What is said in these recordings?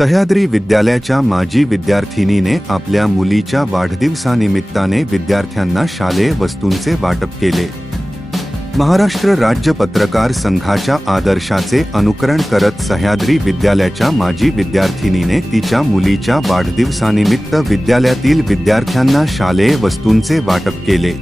सह्याद्री विद्यालयाच्या माजी विद्यार्थिनीने आपल्या मुलीच्या वाढदिवसानिमित्ताने विद्यार्थ्यांना शालेय वस्तूंचे वाटप केले. महाराष्ट्र राज्य पत्रकार संघाच्या आदर्शाचे अनुकरण करत सह्याद्री विद्यालयाच्या माजी विद्यार्थिनीने तिच्या मुलीच्या वाढदिवसानिमित्त विद्यालयातील विद्यार्थ्यांना शालेय वस्तूंचे वाटप केले.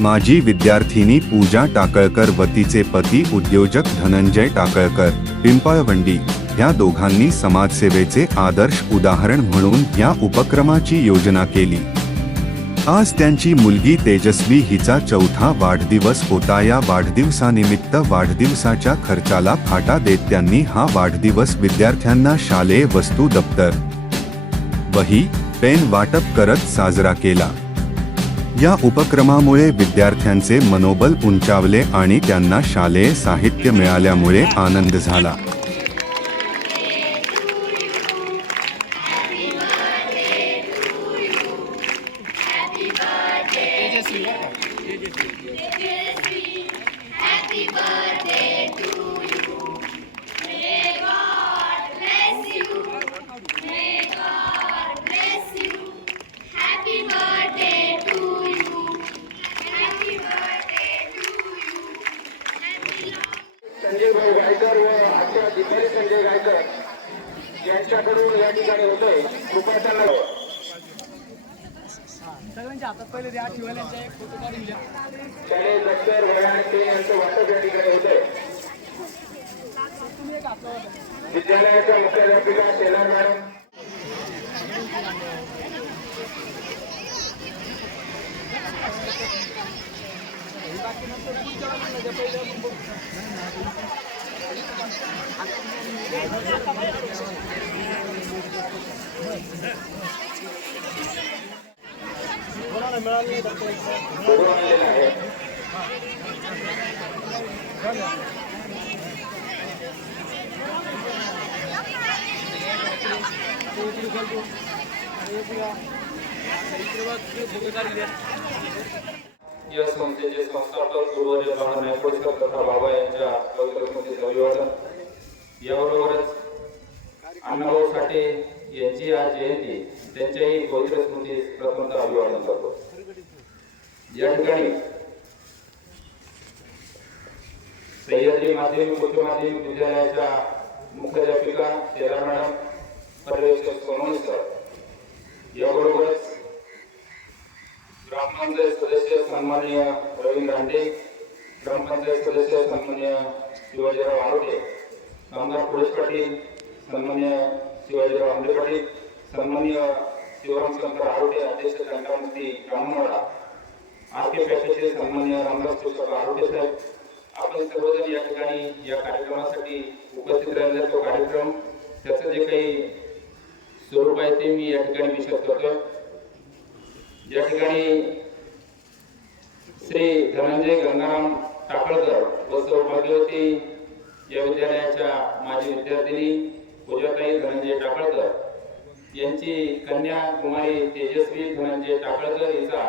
माजी विद्यार्थिनी पूजा टाकळकर व तिचे पती उद्योजक धनंजय टाकळकर पिंपळवंडी ह्या दोघांनी समाजसेवेचे आदर्श उदाहरण म्हणून या उपक्रमाची योजना केली. आज त्यांची मुलगी तेजस्वी हिचा चौथा वाढदिवस होता. या वाढदिवसानिमित्त वाढदिवसाच्या खर्चाला फाटा देत त्यांनी हा वाढदिवस विद्यार्थ्यांना शालेय वस्तू दप्तर वही पेन वाटप करत साजरा केला. या उपक्रमामुळे विद्यार्थ्यांचे मनोबल उंचावले आणि त्यांना शालेय साहित्य मिळाल्यामुळे आनंद झाला. पहिले त्या शिवाल्यांचा एक फोटो काढून घ्या. शालेय आणि पेन यांचं वाटप या ठिकाणी हातावर विद्यालयाच्या मुख्याध्यापिका शेलार मॅडम. कोणाला मिळालं नाही तर एक आणलेला आहे या संस्थेचे संस्थापक गुरुवर्य बाळा नायकोडकर तथा बाबा यांच्या पवित्र स्मृतीचं अभिवादन याबरोबरच अण्णाभाऊ साठे यांची आज जयंती. त्यांच्याही पवित्र स्मृती प्रथमतः अभिवादन करतो. या ठिकाणी सह्याद्री माध्यमिक उच्च माध्यमिक विद्यालयाच्या मुख्याध्यापिका शेरा मॅडम पर्यवेक्षक सोनवणे सर. याबरोबरच ग्रामपंचायत सदस्य सन्माननीय रवींद्र रांडे ग्रामपंचायत सदस्य सन्माननीय शिवाजीराव आरोटे आमदार पुरुष पाटील सन्मान्य शिवाजीराव आंबे सन्मान्य सन्माननीय शिवराम शंकर आरोटे अध्यक्ष संक्रांती ब्राह्मणवाडा आर पॅकेजचे सन्मान्य रामदास पुस्तक आरोटे साहेब. आपण सर्वजण या ठिकाणी या कार्यक्रमासाठी उपस्थित राहिले तो कार्यक्रम त्याचं जे काही स्वरूप आहे ते मी या ठिकाणी विशेष करतो या ठिकाणी श्री धनंजय गंगाराम टाकळकर व सौभाग्यवती या विद्यालयाच्या माजी विद्यार्थिनी पूजाताई धनंजय टाकळकर यांची कन्या कुमारी तेजस्वी धनंजय टाकळकर हिचा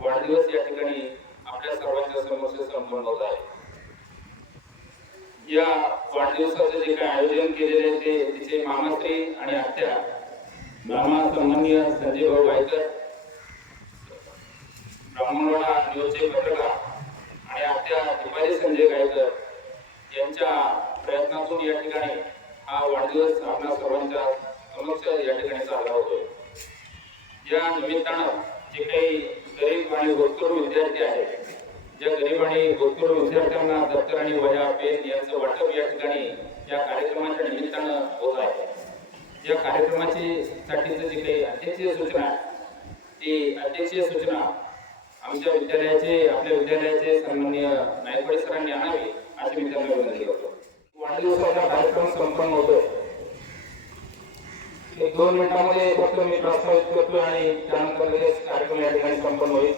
वाढदिवस या ठिकाणी आपल्या सर्वांच्या समोर संपन्न होत आहे. या वाढदिवसाचं जे काही आयोजन केलेले आहे ते तिचे मामाश्री आणि आत्या मामा सन्माननीय संजय भाऊ वायकर ब्राह्मणवाडा न्यूजचे पत्रकार आणि आत्या दीपाली संजय गायकर यांच्या प्रयत्नातून या ठिकाणी हा वाढदिवस आपल्या सर्वांच्या समक्ष या ठिकाणी साजरा होतो या निमित्तानं जे काही गरीब आणि होतकरू विद्यार्थी आहेत ज्या गरीब आणि होतकरू विद्यार्थ्यांना दप्तर आणि वया पेन यांचं वाटप या ठिकाणी या कार्यक्रमाच्या निमित्तानं होत आहे. या कार्यक्रमाची साठीचं जे काही अध्यक्षीय सूचना ती अध्यक्षीय सूचना आमच्या विद्यालयाचे आपल्या विद्यालयाचे सन्मान्य नायकवाडी सरांनी आणावी अशी मी त्यांना विनंती करतो. वाढदिवसाचा कार्यक्रम संपन्न होतो एक दोन मिनिटांमध्ये फक्त मी प्रस्तावित करतो आणि त्यानंतर लगेच कार्यक्रम या ठिकाणी संपन्न होईल.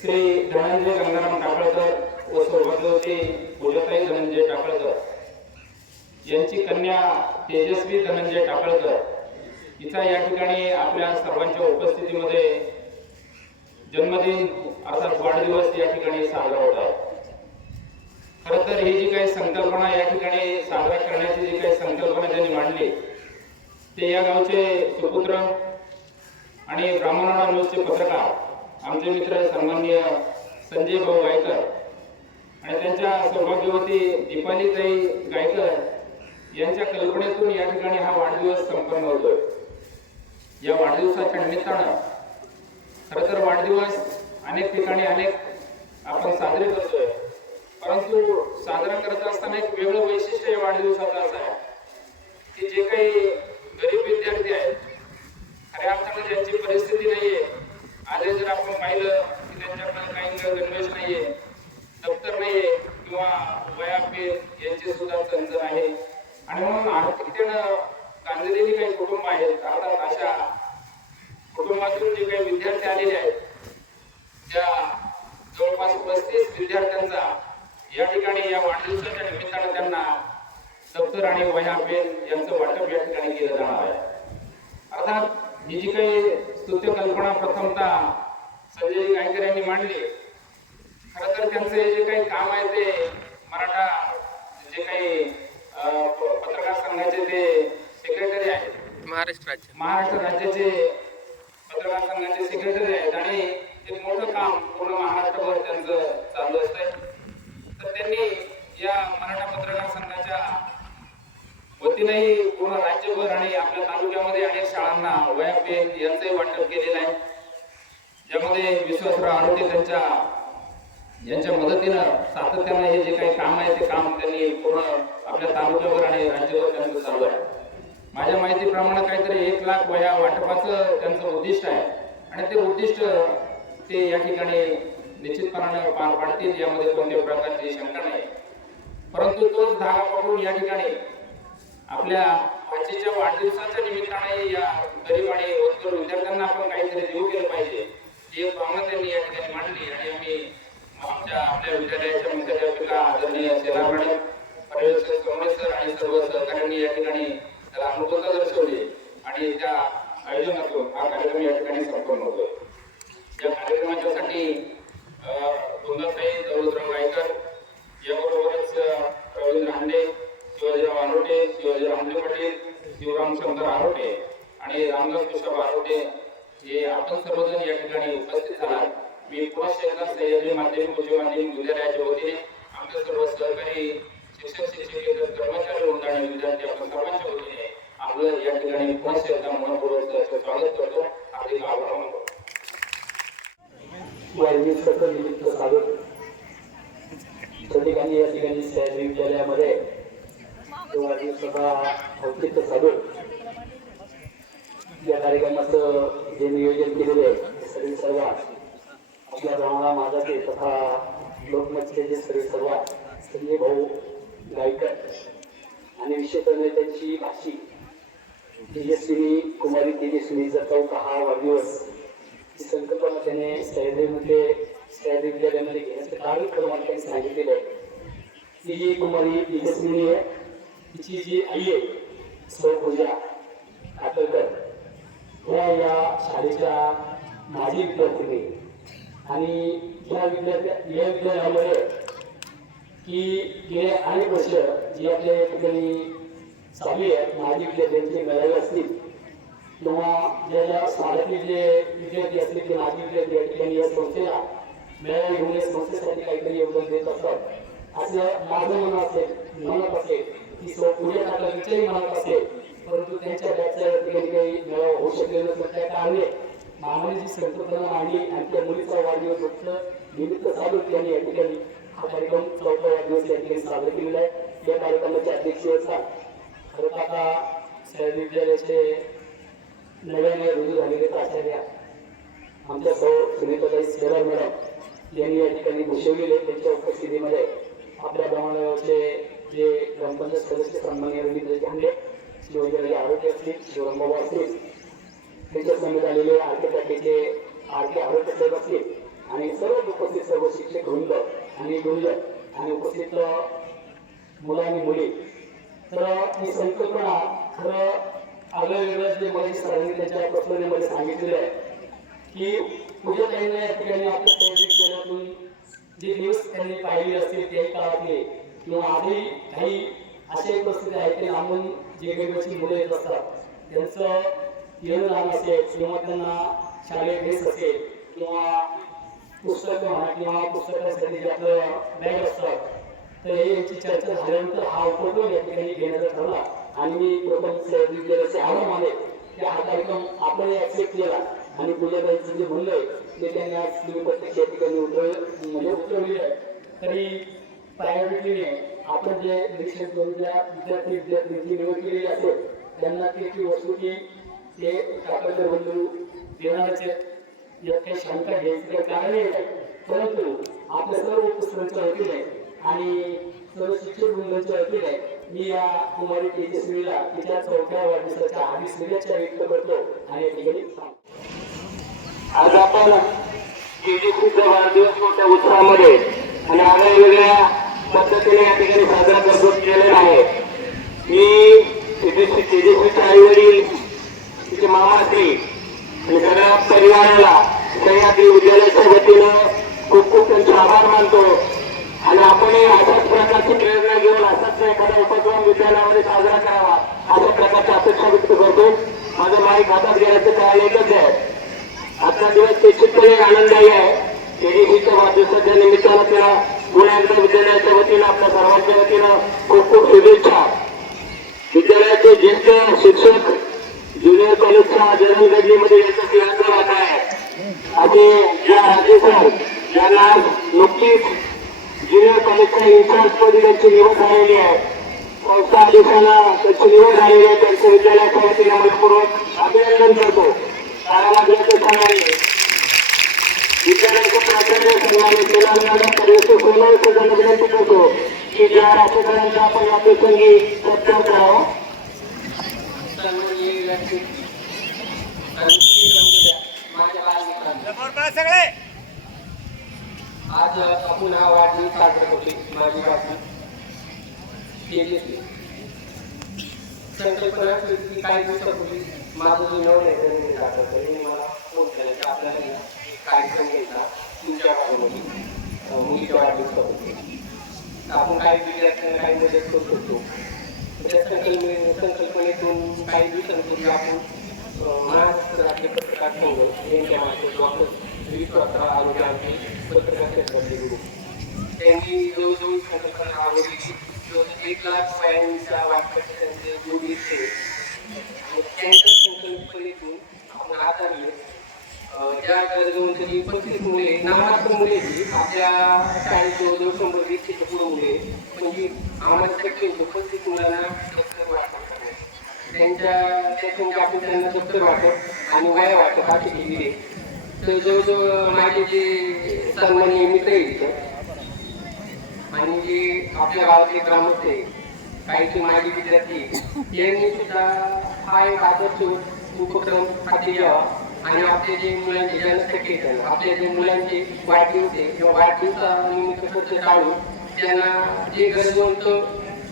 श्री धनंजय गंगाराम टाकळकर व सौभाग्यवती पूजाताई धनंजय टाकळकर. यांची कन्या तेजस्वी धनंजय टाकळकर. हिचा या ठिकाणी आपल्या सर्वांच्या उपस्थितीमध्ये जन्मदिन अर्थात वाढदिवस या ठिकाणी साजरा होत आहे. खरं तर ही जी काही संकल्पना या ठिकाणी साजरा करण्याची जी काही संकल्पना त्यांनी मांडली ते या गावचे सुपुत्र आणि ब्राह्मणाला न्यूजचे पत्रकार आमचे मित्र सन्माननीय संजय भाऊ गायकर आणि त्यांच्या सौभाग्यवती दीपालीताई गायकर यांच्या कल्पनेतून या ठिकाणी हा वाढदिवस संपन्न होतोय. या वाढदिवसाच्या निमित्तानं खरं तर वाढदिवस अनेक ठिकाणी अनेक आपण साजरे करतोय. परंतु साजरा करत असताना एक वेगळं वैशिष्ट्य या वाढदिवसाचं असं आहे की जे काही गरीब विद्यार्थी आहेत खऱ्या अर्थानं ज्यांची परिस्थिती नाहीये. आले जर आपण पाहिलं की त्यांच्याकडे काही गणवेश नाहीये दप्तर नाहीये किंवा वया पेन यांची सुद्धा चंचल आहे. आणि म्हणून आर्थिकतेनं गांजलेली काही कुटुंब आहेत अर्थात अशा कुटुंबातून जे काही विद्यार्थी आलेले आहेत त्या जवळपास पस्तीस विद्यार्थ्यांचा या ठिकाणी या वाढदिवसाच्या निमित्तानं त्यांना दप्तर आणि वह्या पेन यांचं वाटप या ठिकाणी केलं जाणार आहे. अर्थात ही जी काही स्तुत्य कल्पना प्रथमतः संजय गायकर यांनी मांडली खरं तर त्यांचं जे काही काम आहे ते मराठा जे काही पत्रकार संघाचे ते सेक्रेटरी आहेत. महाराष्ट्र राज्य. महाराष्ट्र राज्याचे पत्रकार संघाचे सेक्रेटरी आहेत आणि एक मोठं काम पूर्ण महाराष्ट्रभर त्यांचं चालू असतंय. तर त्यांनी या मराठा पत्रकार संघाच्या वतीनंही पूर्ण राज्यभर आणि आपल्या तालुक्यामध्ये अनेक शाळांना वया पेन यांचंही वाटप केलेलं आहे. ज्यामध्ये विश्वासराव आरोटे त्यांच्या यांच्या मदतीनं सातत्यानं हे जे काही काम आहे ते काम त्यांनी पूर्ण आपल्या तालुक्यावर आणि राज्यावर त्यांचं चालू आहे. माझ्या माहितीप्रमाणे काहीतरी एक लाख वया वाटपाचं त्यांचं उद्दिष्ट आहे. आणि ते उद्दिष्ट ते या ठिकाणी निश्चितपणाने पार पाडतील यामध्ये कोणत्या प्रकारची शंका नाही. परंतु तोच धागा पकडून या ठिकाणी आपल्या आजीच्या वाढदिवसाच्या निमित्ताने या गरीब आणि वंचित विद्यार्थ्यांना आपण काहीतरी देऊ केलं पाहिजे ही एक भावना त्यांनी या ठिकाणी मांडली आणि आम्ही आमच्या आपल्या विद्यालयाच्या मुख्याध्यापिका आदरणीय शेलार मॅडम पर्यवेक्षक सोमणे सर आणि सर्व सहकाऱ्यांनी या ठिकाणी त्याला अनुकूलता दर्शवली आणि त्या आयोजनातून हा कार्यक्रम या ठिकाणी संपन्न होतोय. या कार्यक्रमाच्यासाठी दोंदासाई दौलतराव गायकर याबरोबरच अ, रवींद्र हांडे शिवाजीराव आरोटे शिवाजीराव हांडे पाटील शिवराम शंकर आरोटे आणि रामदास कृष्ण आरोटे हे आपण सर्वजण या ठिकाणी उपस्थित झाला मी पुन्हा एकदा सह्याद्री माध्यमिक उच्च माध्यमिक विद्यालयाच्या वतीने आमच्या सर्व सहकारी शिक्षक शिक्षक कर्मचारी वृंद आणि विद्यार्थी आपण सर्वांच्या वतीने आपलं या ठिकाणी पुन्हा एकदा मनपूर्वक स्वागत करतो. आपले आभार मानतो. वाढदिवसाचं निमित्त साधत ठिकाणी या ठिकाणी सह्याद्री विद्यालयामध्ये तो औचित्य साधून या कार्यक्रमाचं जे नियोजन केलेलं आहे ते सर्व आपल्या भावना माझा ते तथा लोकमतचे जे सर्व सर्व संजय भाऊ गायकर आणि विशेषतः त्यांची भाषी तेजस्विनी कुमारी तेजस्विनीचा चौथा हा वाढदिवस संकल्पना त्याने सह्याद्रीमध्ये सह्याद्री विद्यालयामध्ये घेण्याचं कारण खरं मला त्यांनी सांगितलेलं आहे. ती जी कुमारी तेजस्विनी आहे तिची जी आई आहे सौ पूजा कातळकर ह्या या शाळेच्या माजी विद्यार्थिनी आणि ह्या विद्यार्थ्या या विद्यालयामुळे की गेले अनेक वर्ष जी आपल्या ठिकाणी चालू आहे माजी विद्यार्थ्यांचे मेळावे असतील किंवा ज्या ज्या शाळेतले जे विद्यार्थी असतील ते माजी विद्यार्थी या ठिकाणी या संस्थेला मेळावे घेऊन या संस्थेसाठी काहीतरी योगदान देत असतात असं माझं मन असेल म्हणत असेल की सो पुढे आपला विचारही म्हणत असेल परंतु त्यांच्या बॅचच्या या ठिकाणी काही मेळावा होऊ शकले नसलं त्या कारणे मामाने जी संकल्पना मांडली आणि त्या मुलीचा वाढदिवस फक्त निमित्त साधून त्यांनी या ठिकाणी. हा कार्यक्रम चौथा वाढदिवस या ठिकाणी साजरा केलेला आहे. या कार्यक्रमाचे अध्यक्ष असतात. खरं तर आता सह्याद्री विद्यालयाचे नव्याने रुजू झालेले प्राचार्य आमच्या सौ सुनीताताई शेलार मॅडम यांनी या ठिकाणी घोषवलेले त्यांच्या उपस्थितीमध्ये आपल्या गावाचे जे ग्रामपंचायत सदस्य सन्मान्य रवींद्र हांडे शिवजय आरोग्य असतील शिवरामबाबा असतील त्यांच्या समेत आलेले आर्किटेक्टचे आरके आरोग्य साहेब असतील आणि सर्व उपस्थित सर्व शिक्षक वृंद आणि वृंद आणि उपस्थित मुलं आणि मुली. तर ही संकल्पना खरं आगळं वेगळं जे म्हणजे महेश सरांनी त्याच्या प्रश्नामध्ये सांगितलेलं आहे की उद्या काही या ठिकाणी आपल्या शहरी विद्यालयातून जे दिवस त्यांनी पाहिले असतील त्याही काळातले किंवा आजही काही अशा परिस्थिती आहेत की लांबून जे गरिबाची मुलं येत असतात त्यांचं येणं जाणं असेल किंवा त्यांना शालेय ड्रेस असेल किंवा पुस्तकं म्हणा किंवा पुस्तकासाठी जे आपलं बॅग असतात तर यांची चर्चा झाल्यानंतर हा उपक्रम या ठिकाणी घेण्याचा ठरला. आणि मी प्रथम सहयोगी विद्यालयाचे आभार मानले. की हा कार्यक्रम आपण ऍक्सेप्ट केला. आणि पूजाबाईचं जे म्हणणं आहे ते त्यांनी आज तुम्ही प्रत्यक्ष या ठिकाणी उतरव म्हणजे उतरवली आहे. तरी प्रायोरिटीने आपण जे निरीक्षण करून ज्या विद्यार्थी विद्यार्थ्यांची निवड केलेली असेल त्यांना ती ती वस्तू की ते कापडकर बंधू देणारच यात काही शंका घ्यायची काही कारण नाही. परंतु आपल्या सर्व पुस्तकांच्या वतीने आणि सर्व शिक्षक वृंदांच्या वतीने मी या कुमारी तेजस्वीला तिच्या चौथ्या वाढदिवसाच्या हार्दिक शुभेच्छा व्यक्त करतो आणि या ठिकाणी आज आपण तेजस्वीचा वाढदिवस मोठ्या उत्साहामध्ये आणि आगळ्या वेगळ्या पद्धतीने या ठिकाणी साजरा करतो केलेला आहे. मी तेजस्वी तेजस्वीचे आई वडील तिचे मामाश्री आणि सगळ्या परिवाराला सह्याद्री विद्यालयाच्या वतीनं खूप खूप त्यांचे आभार मानतो. आणि आपणही अशाच प्रकारची प्रेरणा घेऊन असाच एखादा उपक्रम विद्यालयामध्ये साजरा करावा अशा प्रकारची अपेक्षा व्यक्त करतो. माझं माईक हातात घेण्याचं कारण एकच आहे. आजचा दिवस निश्चितपणे आनंददायी आहे. केडीसीच्या वाढदिवसाच्या निमित्तानं त्या पुन्हा एकदा विद्यालयाच्या वतीनं आपल्या सर्वांच्या वतीनं खूप खूप शुभेच्छा. विद्यालयाचे ज्येष्ठ शिक्षक ज्युनियर कॉलेजच्या जन्मगडलीमध्ये यांचं सिंहासन वाटा आहे. असे या राजे सर यांना नुकतीच ज्युनियर कॉलेजच्या इन्चार्ज पदी त्यांची निवड झालेली आहे. संस्था दिवसाला त्यांची निवड झालेली आहे. त्यांचं विद्यालयाच्या वतीने मनपूर्वक अभिनंदन करतो. विद्यालयाचे प्राचार्य सन्मानित सर्वेचे सोनवचे जण विनंती करतो की ज्या राजकारण्यांचा आपण या प्रसंगी सत्कार करावा. आज आपण हा वाढदिवस साजरा माझी बातमी संकल्पना काही दिवसापूर्वी माझं जो नवं आहे त्यांनी त्यांनी मला फोन केला की आपल्याला कार्यक्रम घ्यायचा तुमच्या भागामध्ये मुलीच्या वाढदिवसामध्ये आपण काही विद्यार्थ्यांना काही मदत करू शकतो. त्या संकल्पने संकल्पनेतून काही दिवसांपूर्वी आपण महाराष्ट्र राज्य पत्रकार संघ यांच्या मार्फत डॉक्टर आरोग्य पत्रकार क्षेत्रातले गुरु त्यांनी जवळजवळ संकल्पना आवडली जवळजवळ एक लाख रुपयांच्या वाटपाचे त्यांचे दूध दिसते त्यांच्या संकल्पनेतून आपण आधारले ज्या गरजवंत पंचवीस मुले नामात्र मुले आपल्या शाळेत जवळजवळ शंभर दीडशेच्या पुढे मुले म्हणजे आम्हाला शक्य होतं पंचवीस मुलांना वाटप करण्यात त्यांच्या त्यातून आपण त्यांना दप्तर वाटप आणि वया वाटप असे तर जवळजवळ माझे जे सन्माननीय मित्र आहेत आणि जे आपल्या गावातले ग्रामस्थ काही माजी विद्यार्थी यांनी सुद्धा हा एक आदर्श उपक्रम हाती घ्यावा आणि आपले जे मुलांचे जनशक्य आहेत आपल्या जे मुलांचे वाढदिवस आहे किंवा वाढदिवसानिमित्त खर्च काढून त्यांना जे गरजवंत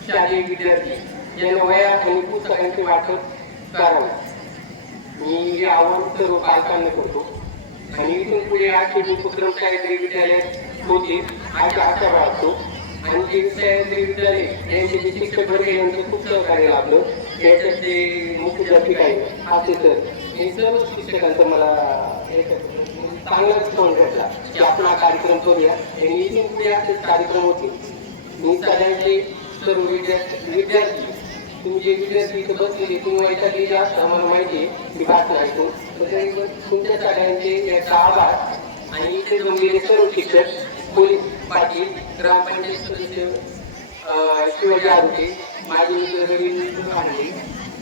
शालेय विद्यार्थी यांना वया आणि पुस्तकांचे वाटप करावं. मी हे आव्हान सर्व पालकांना करतो. आणि इथून पुढे असे उपक्रम सह्याद्री विद्यालयात होतील अशा आशा बाळगतो आणि जे सह्याद्री विद्यालय यांचे जे शिक्षक वर्ग यांचं खूप सहकार्य लाभलं. त्याच्यात जे मुख्याध्यापिका आहे असे सर हे सर्व शिक्षकांचं मला याच्याबद्दल चांगलाच फोन भेटला की आपण हा कार्यक्रम करूया. आणि इथून पुढे असेच कार्यक्रम होतील. मी सगळ्यांचे सर्व विद्यार्थी विद्यार्थी तुम्ही जे विद्यार्थी इथं बसलेले तुम्ही वैशाली जास्त आम्हाला माहिती आहे मी भाषण ऐकून तर तुमच्या सगळ्यांचे याचा आभार. आणि इथे जमलेले सर्व शिक्षक पोलीस पाटील ग्रामपंचायत सदस्य शिवाजी आरोग्य माझे मित्र रवींद्र पांडे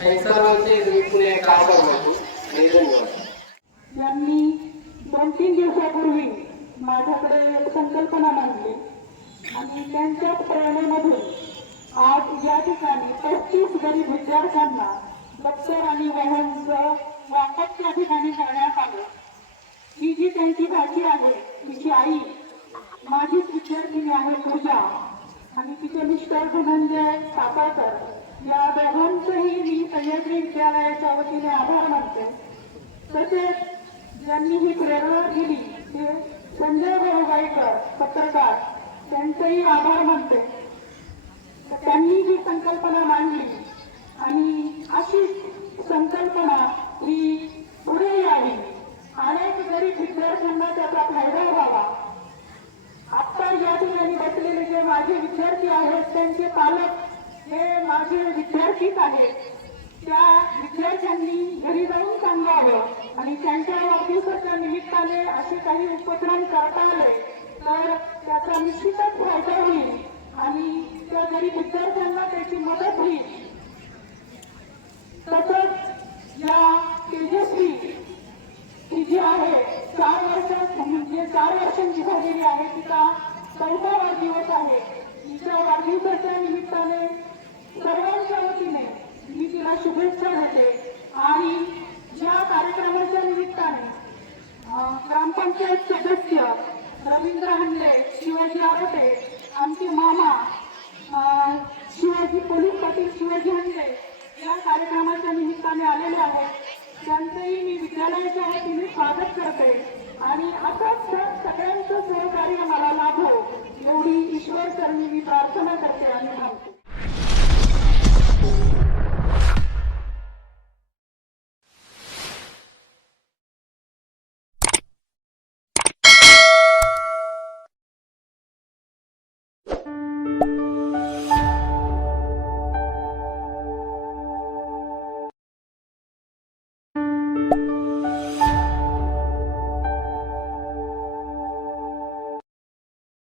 आणि सर्वांचे मी पुन्हा एक आभार मानतो. आणि धन्यवाद. यांनी दोन तीन दिवसापूर्वी माझ्याकडे एक संकल्पना मांडली. आणि त्यांच्याच प्रेरणेमधून आज या ठिकाणी पस्तीस गरीब विद्यार्थ्यांना दप्तर आणि वह्यांचं वाटप या ठिकाणी करण्यात आलं. ही जी त्यांची भाजी आहे तिची आई माझीच विद्यार्थिनी आहे पूजा आणि तिचे मिस्टर धनंजय सापाकर या दोघांचंही मी सह्याद्री विद्यालयाच्या वतीने आभार मानते. तसेच ज्यांनी ही प्रेरणा दिली ते संजय भाऊ गायकर पत्रकार त्यांचंही आभार मानते. त्यांनी ही संकल्पना मांडली आणि अशी संकल्पना ही पुढे यावी. अनेक गरीब विद्यार्थ्यांना त्याचा फायदा व्हावा. आत्ता या ठिकाणी बसलेले जे माझे विद्यार्थी आहेत त्यांचे पालक हे माझे विद्यार्थीच आहेत. त्या विद्यार्थ्यांनी घरी जाऊन सांगावं आणि त्यांच्या वाढदिवसाच्या निमित्ताने असे काही उपक्रम करता आले तर त्याचा निश्चितच फायदा होईल. आणि त्या गरीब विद्यार्थ्यांना त्याची मदत होईल तसंच या तेजस्वी ही जी आहे चार वर्षात म्हणजे चार वर्षांची झालेली आहे तिचा चौथा वाढदिवस आहे. तिच्या वाढदिवसाच्या निमित्ताने सर्वांच्या वतीने मी तिला शुभेच्छा देते. आणि या कार्यक्रमाच्या निमित्ताने ग्रामपंचायत सदस्य रवींद्र हंडे शिवाजी आरोटे आमचे मामा शिवाजी पोलीस पाटील शिवाजी हंडे या कार्यक्रमाच्या निमित्ताने आलेले आहेत. त्यांचंही मी विद्यालयाच्या वतीने स्वागत करते. आणि असंच सग- सगळ्यांचं सहकार्य